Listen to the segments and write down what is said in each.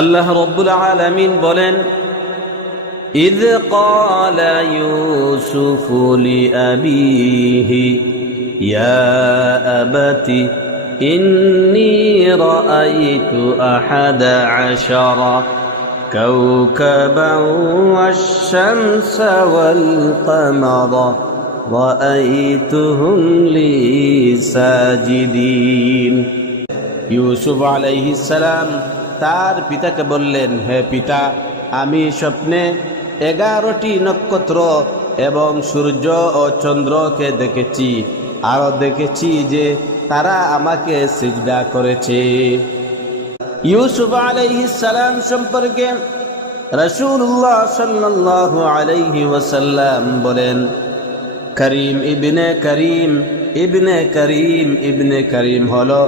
আল্লাহ রব্বুল আলামিন বলেন, ইয ক্বালা ইউসুফু লিআবিহি ইয়া আবাতি ইন্নী রাআইতু আহাদা আশারা কাওকাবান ওয়াশ-শামসা ওয়াল কামারা রাআইতুহুম লি সাজিদিন। ইউসুফ আলাইহিস সালাম তার পিতাকে বললেন, হে পিতা, আমি স্বপ্নে 11টি নক্ষত্র এবং সূর্য ও চন্দ্রকে দেখেছি, আরো দেখেছি যে তারা আমাকে সিজদা করেছে। ইউসুফ আলাইহিস সালাম সম্পর্কে রাসূলুল্লাহ সাল্লাল্লাহু আলাইহি ওয়াসাল্লাম বলেন, করিম ইবনে করিম ইবনে করিম ইবনে করিম হলো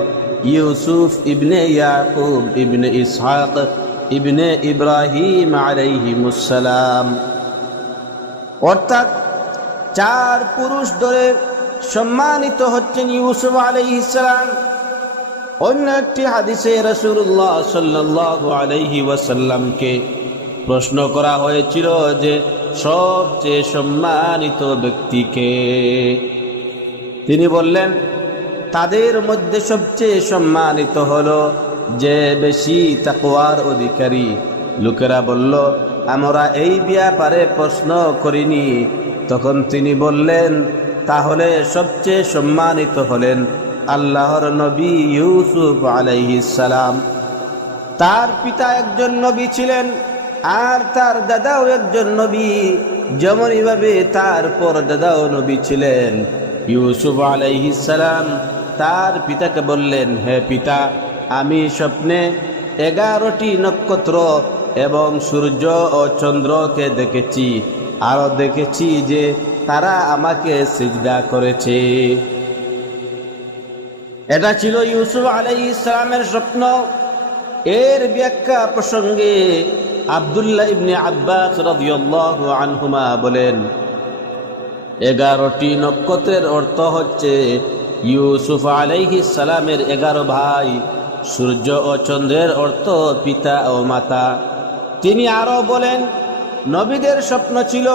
ইউসুফ ইবনে ইয়াকুব ইবনে ইসহাক ইবনে ইব্রাহিম আলাইহিমুস সালাম। অর্থাৎ 4 পুরুষ ধরে সম্মানিত হচ্ছেন ইউসুফ আলাইহিস সালাম। অন্য একটি হাদিসে রাসূলুল্লাহ সাল্লাল্লাহু আলাইহি ওয়াসাল্লামকে প্রশ্ন করা হয়েছিল যে সবচেয়ে সম্মানিত ব্যক্তিকে। তিনি বললেন, তাদের মধ্যে সবচেয়ে সম্মানিত হলো যে বেশি তাকওয়ার অধিকারী। লোকেরা বলল, আমরা এই ব্যাপারে প্রশ্ন করিনি। তখন তিনি বললেন, তাহলে সবচেয়ে সম্মানিত হলেন আল্লাহর নবী ইউসুফ আলাইহিস সালাম। তার পিতা একজন নবী ছিলেন আর তার দাদাও একজন নবী, যেমনইভাবে তার পর দাদাও নবী ছিলেন। ইউসুফ আলাইহিস সালাম তার পিতাকে বললেন, হে পিতা, আমি স্বপ্নে 11টি নক্ষত্র এবং সূর্য ও চন্দ্রকে দেখেছি, আরো দেখেছি যে তারা আমাকে সিজদা করেছে। এটা ছিল ইউসুফ আলাইহিস সালামের স্বপ্ন। এর ব্যাখ্যা প্রসঙ্গে আব্দুল্লাহ ইবনে আব্বাস রাদিয়াল্লাহু আনহুমা বলেন, 11টি নক্ষত্রের অর্থ হচ্ছে ইউসুফ আলাইহিস সালামের 11 ভাই। সূর্য ও চন্দ্রের অর্থ পিতা ও মাতা। তিনি আরো বলেন, নবীদের স্বপ্ন ছিল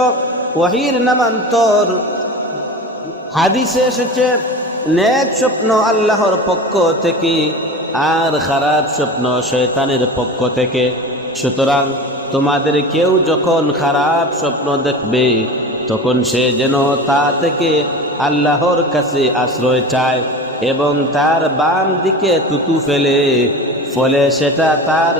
ওহীর নামান্তর। হাদিসে এসেছে, নেক স্বপ্ন আল্লাহর পক্ষ থেকে আর খারাপ স্বপ্ন শয়তানের পক্ষ থেকে। সুতরাং তোমাদের কেউ যখন খারাপ স্বপ্ন দেখবে, তখন সে যেন তা থেকে আল্লাহর কাছে আশ্রয় চায় এবং তার বাম দিকে থুতু ফেলে, ফলে সেটা তার